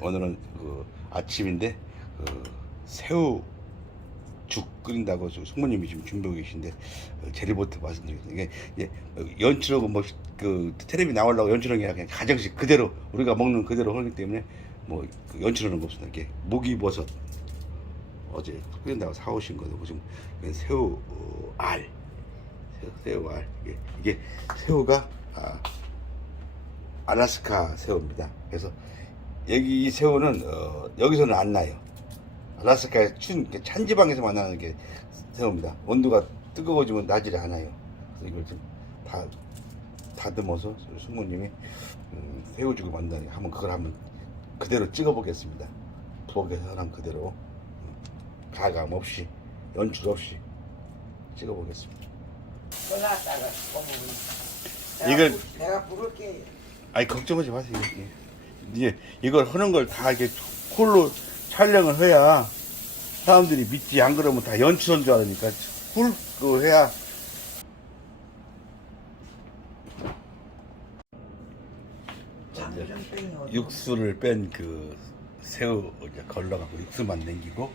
오늘은 그 아침인데 그 새우 죽 끓인다고 저 숙모님이 지금 준비하고 계신데 어, 재료부터 말씀드리겠습니다. 이게 연출하고 뭐그 텔레비 나오려고 연출한 게 아니라 그냥 가정식 그대로 우리가 먹는 그대로 하기 때문에 뭐 그 연출하는 거 없습니다. 이게 목이버섯 어제 끓인다고 사오신 거고 지금 새우 어, 알 새우 알 이게, 이게 새우가 아, 알라스카 새우입니다. 그래서 여기 이 새우는 어, 여기서는 안 나요. 알라스카의 춘 찬지방에서 만 나는 게 새우입니다. 온도가 뜨거워지면 나질 않아요. 그래서 이걸 좀 다 다듬어서 숙모님이 음, 새우죽을 만드니 한번 그걸 한번 그대로 찍어보겠습니다. 부엌에 사람 그대로 음, 가감 없이 연출 없이 찍어보겠습니다. 이걸- 내가, 부를게 아니 걱정하지 마세요. 예. 이제 이걸 하는 걸 다 이렇게 홀로 촬영을 해야 사람들이 믿지. 안 그러면 다 연출한 줄 알으니까 훌그 해야. 육수를 뺀 그 새우 이제 걸러갖고 육수만 남기고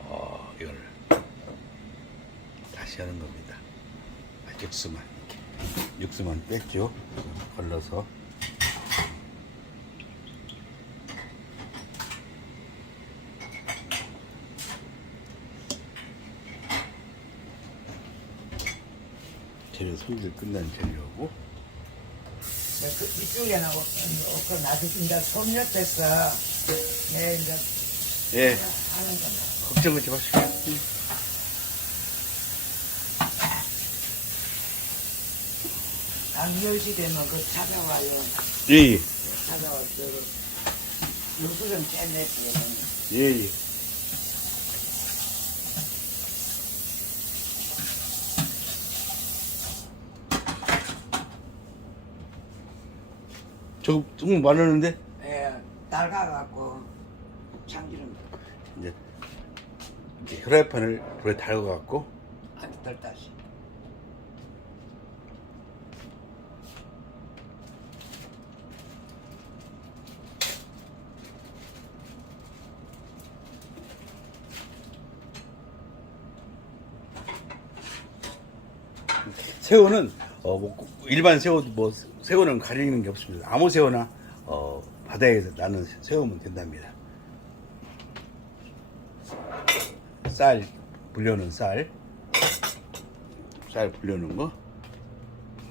어 이걸 다시 하는 겁니다. 아, 육수만. 이렇게 육수만 뺐죠. 걸러서 재료 손질 끝난 재료고? 그 이쪽에 나고 그 나도 이제 손녀 됐어. 내 이제 예. 하는 거다 걱정하지 마시고 한 10시 되면 그 찾아와요. 예 찾아와 저 육수 좀 째내고 예, 예. 저 조금 많았는데? 예, 달가갖고 참기름 이제 이렇게 혈액판을 불에 달궈갖고? 아주 덜 따시. 새우는 어, 뭐꼭 일반 새우도 뭐 새우는 가리는 게 없습니다. 아무 새우나 어, 바다에서 나는 새우면 된답니다. 쌀 불려놓은 쌀, 쌀 불려놓은 거,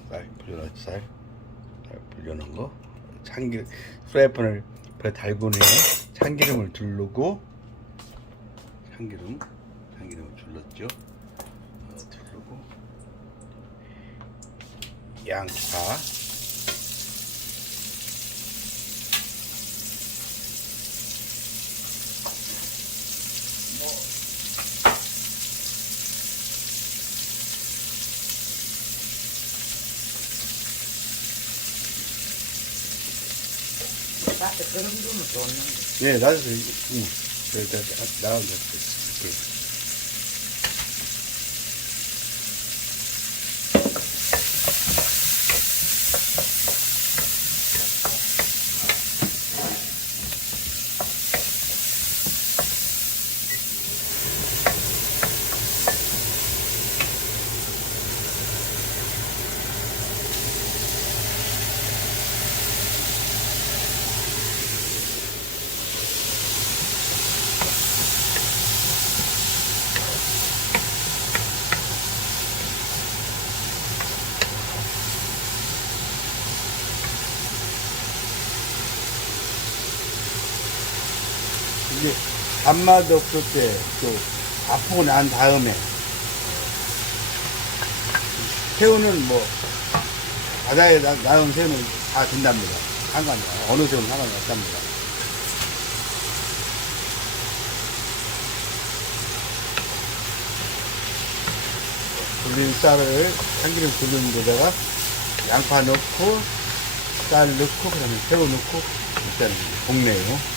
쌀 불려놓은 쌀, 쌀 불려놓은 거, 참기름 프라이팬을 불에 달군 후에 참기름을 두르고 참기름, 참기름을 둘렀죠. 어, 두르고 양파. 나한테 그런 거는 좋는데. 예, 나도 응. 그러니까 나온 것 이렇게 밥맛 없을 때또 아프고 난 다음에 새우는 뭐 바다에 나, 나온 새우는 다 된답니다. 상관이 어느 새우는 상관이 없답니다. 불린 쌀을 참기름 굴리는 데다가 양파 넣고 쌀 넣고 그다음에 새우 넣고 일단 볶네요.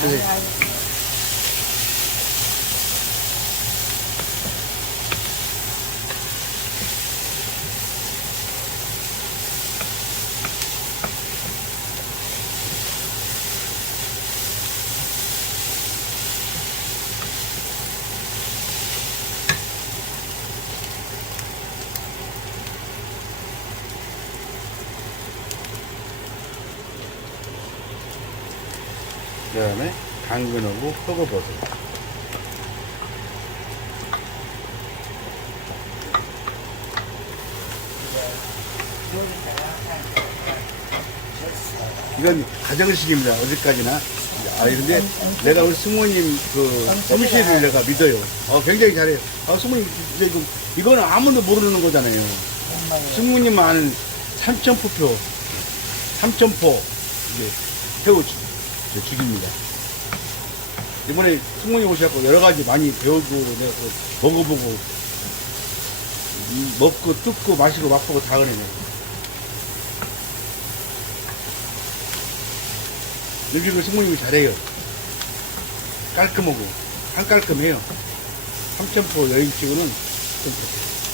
对。 그 다음에 당근하고 졌어. 이건 가정식입니다. 어디까지나. 아, 근데 내가 우리 승모님 그 솜씨를 내가 믿어요. 어, 굉장히 잘해요. 아, 승모님, 이제 이거, 이거는 아무도 모르는 거잖아요. 정말 승모님만 아는 삼천포표, 삼천포, 이제 죽- 죽입니다. 이번에 승모님 오셔갖고 여러 가지 많이 배우고, 내가 먹어보고, 음, 먹고, 뜯고, 마시고, 맛보고 다 그러네. 여기도 승모님이 잘해요. 깔끔하고, 한 깔끔해요. 삼천포 여인치고는 좀 그렇게.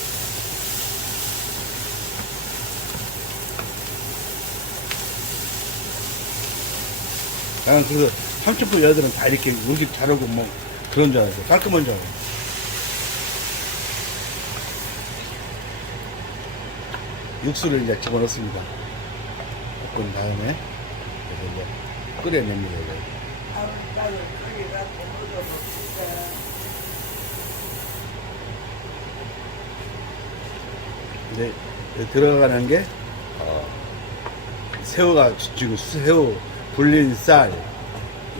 나는 그래서 삼천포 여자들은 다 이렇게 음식 잘하고 뭐 그런 줄 알았어. 깔끔한 줄 알았어. 육수를 이제 집어넣습니다. 볶은 다음에 이제 끓여냅니다. 이제. 여기 들어가는 게 어, 새우가 지금 새우, 불린 쌀,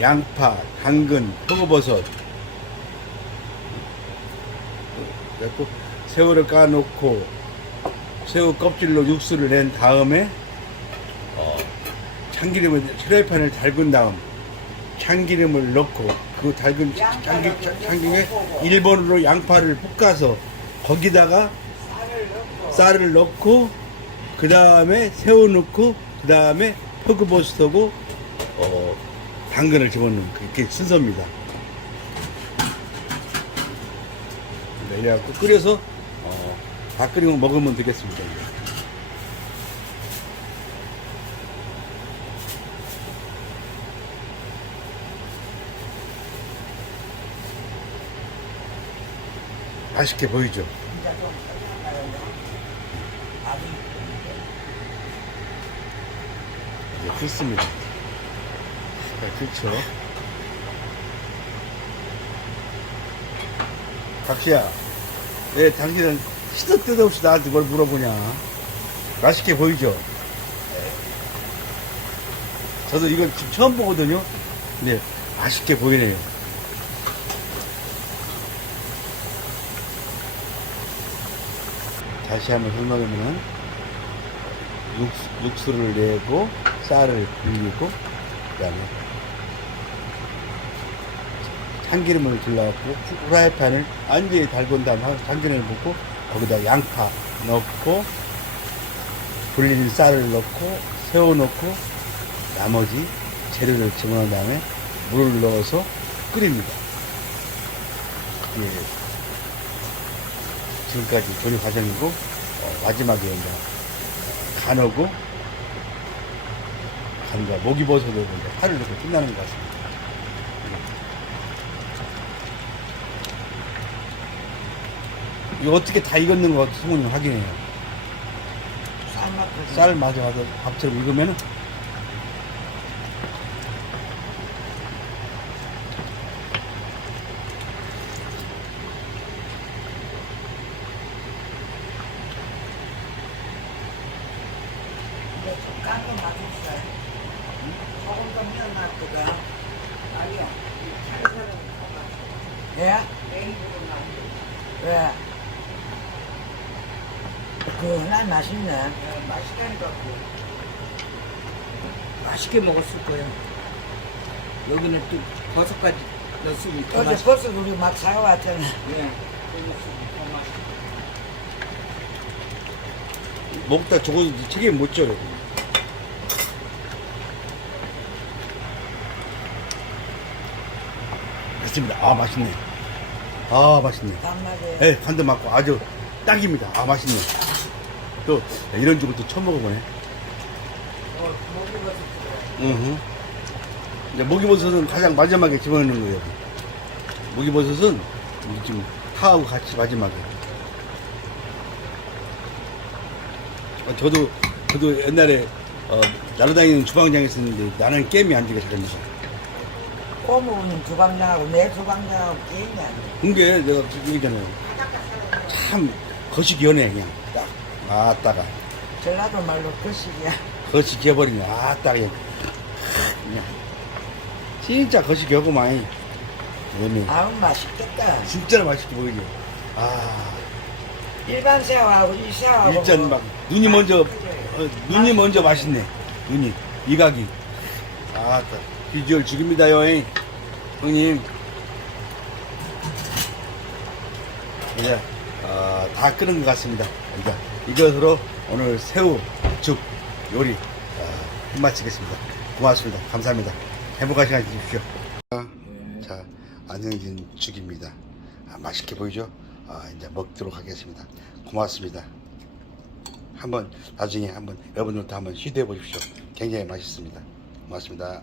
양파, 당근, 표고버섯. 그래갖고 새우를 까놓고 새우 껍질로 육수를 낸 다음에 어, 참기름을 프라이팬을 달군 다음 참기름을 넣고 그 달군 참기, 참기름에 일본으로 양파를 볶아서 거기다가 쌀을 넣고 그 다음에 새우 넣고 그 다음에 표고버섯하고 어, 당근을 집어넣는 그게 순서입니다. 네, 이래갖고 끓여서 어, 다 끓이고 먹으면 되겠습니다. 맛있게 보이죠? 이제 뜯습니다. 자, 그렇죠. 박씨야, 왜 당신은 시도 때도 없이 나한테 뭘 물어보냐? 맛있게 보이죠? 저도 이걸 지금 처음 보거든요. 근데 맛있게 보이네요. 다시 한번 설명하면은 육수, 육수를 내고 쌀을 불리고 그다음에 참기름을 둘러갖고 프라이팬을 완전히 달군 다음에 참기름을 붓고 거기다 양파 넣고 불린 쌀을 넣고 새우 넣고 나머지 재료를 집어넣은 다음에 물을 넣어서 끓입니다. 예. 지금까지 조리 과정이고 어, 마지막에 이제 간하고 간과 목이 버섯을 이제 파를 넣고 끝나는 것 같습니다. 이거 어떻게 다 익었는 것 같아 성훈이 확인해요. 쌀맛도 쌀 마저 와서 밥처럼 익으면은 근데 좀 깐거 맛있어요. 조금 더 미어놨거든. 아니야. 차례차례 먹어봐. 예? 메인으로 나오는 왜? 그날 맛있네. 맛있다니까 그. 맛있게 먹었을 거예요. 여기는 또 버섯까지 넣었으니까 어제 맛있... 버섯 우리 막 사와왔잖아. 예. 더 맛있... 먹다 저거 책임 못 져요. 좋습니다. 아 맛있네. 아 맛있네. 단맛에 예, 간도 맞고 아주 딱입니다. 아 맛있네. 또 이런 죽을 또 처음 먹어보네. 응. 이제 목이버섯은 가장 마지막에 집어넣는 거예요. 목이버섯은 이게 지금 파하고 같이 마지막에. 어, 저도 저도 옛날에 어, 날아다니는 주방장에 있었는데 나는 게임이 안 되게 잘했어. 꼬무는 주방장하고 내 주방장하고 게임이 안 돼. 그게 내가 얘기잖아요. 참 거시기 연해 그냥 딱 아따가 전라도 말로 그 거식이야. 거시기 해버리네 아따가 진짜 거시기 하고 많이. 아우 맛있겠다. 진짜로 맛있게 보이네. 아 일반 새우하고 이 새우하고 일단 뭐막 눈이 먼저. 어, 눈이 먼저 맛있네. 눈이 미각이 아따 비주얼 죽입니다요 형님. 이제 어, 다 끓은 것 같습니다. 이제 이것으로 오늘 새우 죽 요리 어, 끝마치겠습니다. 고맙습니다. 감사합니다. 행복한 시간 되십시오. 자, 안녕진 죽입니다. 아, 맛있게 보이죠? 아, 이제 먹도록 하겠습니다. 고맙습니다. 한번 나중에 한번 여러분들도 한번 시도해 보십시오. 굉장히 맛있습니다. 고맙습니다.